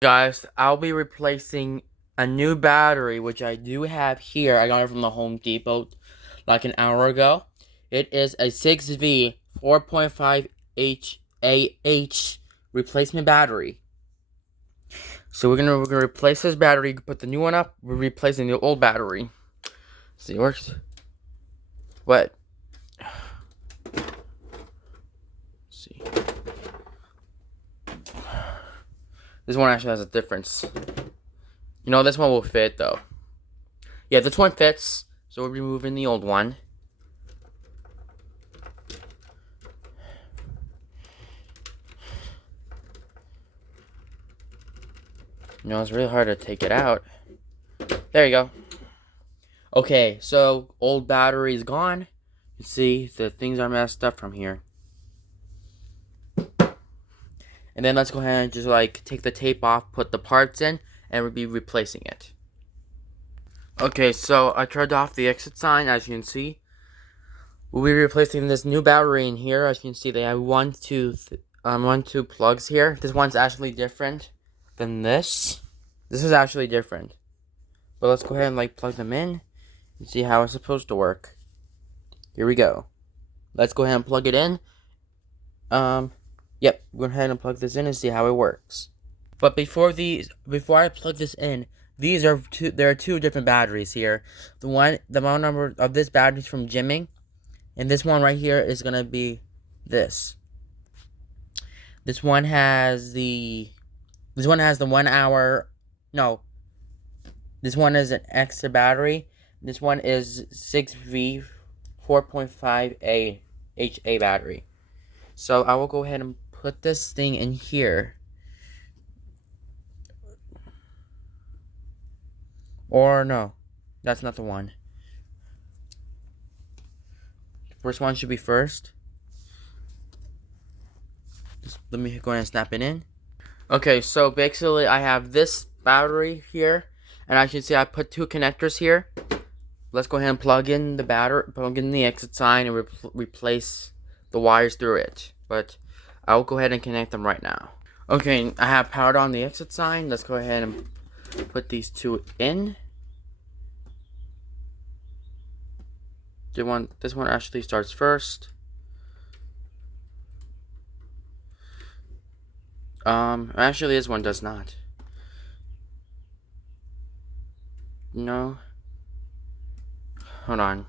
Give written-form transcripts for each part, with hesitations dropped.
Guys, I'll be replacing a new battery, which I do have here. I got it from the Home Depot like an hour ago. It is a 6V 4.5 HAH replacement battery. So we're gonna replace this battery, put the new one up. We're replacing the old battery. See, it works. What? See, this one actually has a difference. You know, this one will fit though. Yeah, this one fits. So we're removing the old one. You know, it's really hard to take it out. There you go. Okay, so old battery is gone. You see, the things are messed up from here. And then let's go ahead and just like take the tape off, put the parts in, and we'll be replacing it. Okay, so I turned off the exit sign, as you can see. We'll be replacing this new battery in here. As you can see, they have one, two plugs here. This one's actually different than this. This is actually different. But let's go ahead and like plug them in and see how it's supposed to work. Here we go. Let's go ahead and plug it in. Yep, go ahead and plug this in and see how it works. But before I plug this in, there are two different batteries here. The model number of this battery is from Jimming, and this one right here is gonna be this. This one has the 1 hour. No, this one is an extra battery. This one is 6V 4.5 HA battery. So I will go ahead and put this thing in here. Or no, that's not the one. The first one should be first. Just let me go ahead and snap it in. Okay, so basically I have this battery here, and as you can see I put two connectors here. Let's go ahead and plug in the exit sign, and replace the wires through it. But I'll go ahead and connect them right now. Okay, I have powered on the exit sign. Let's go ahead and put these two in. This one actually starts first. Actually this one does not. No. Hold on.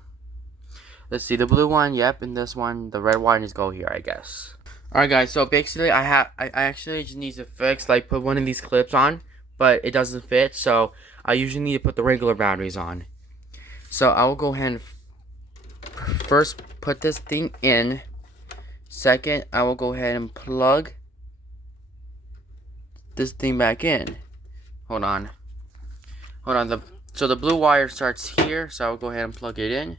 Let's see, the blue one, yep, and this one, the red one is go here, I guess. Alright guys, so basically I actually just need to fix, like put one of these clips on, but it doesn't fit, so I usually need to put the regular batteries on. So I will go ahead and first put this thing in. Second, I will go ahead and plug this thing back in. Hold on. So the blue wire starts here, so I'll go ahead and plug it in.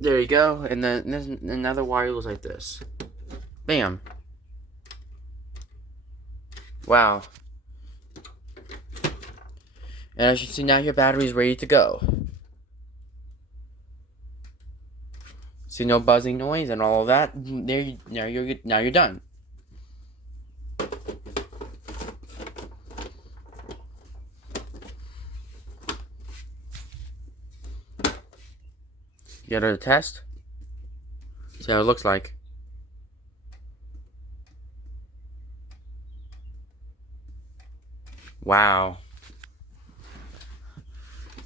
There you go, and then there's another wire looks like this. Bam. Wow. And as you see, now your battery is ready to go. See, no buzzing noise and all of that. Now you're done. You got to test. See how it looks like. Wow.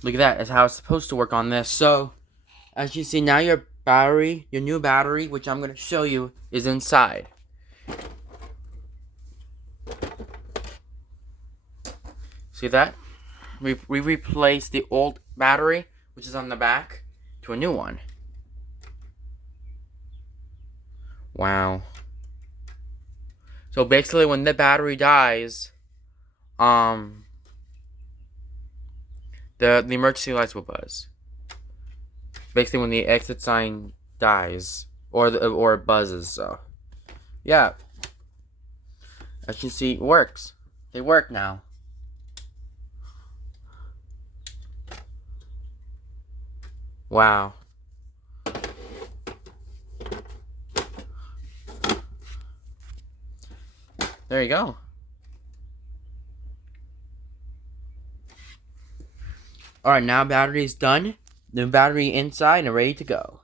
Look at that. That's how it's supposed to work on this. So, as you see, now your new battery, which I'm going to show you, is inside. See that? We replaced the old battery, which is on the back, to a new one. Wow. So basically, when the battery dies, the emergency lights will buzz. Basically, when the exit sign dies, or it buzzes. So, yeah. As you can see, it works. They work now. Wow. There you go. Alright, now battery's done. The battery inside and ready to go.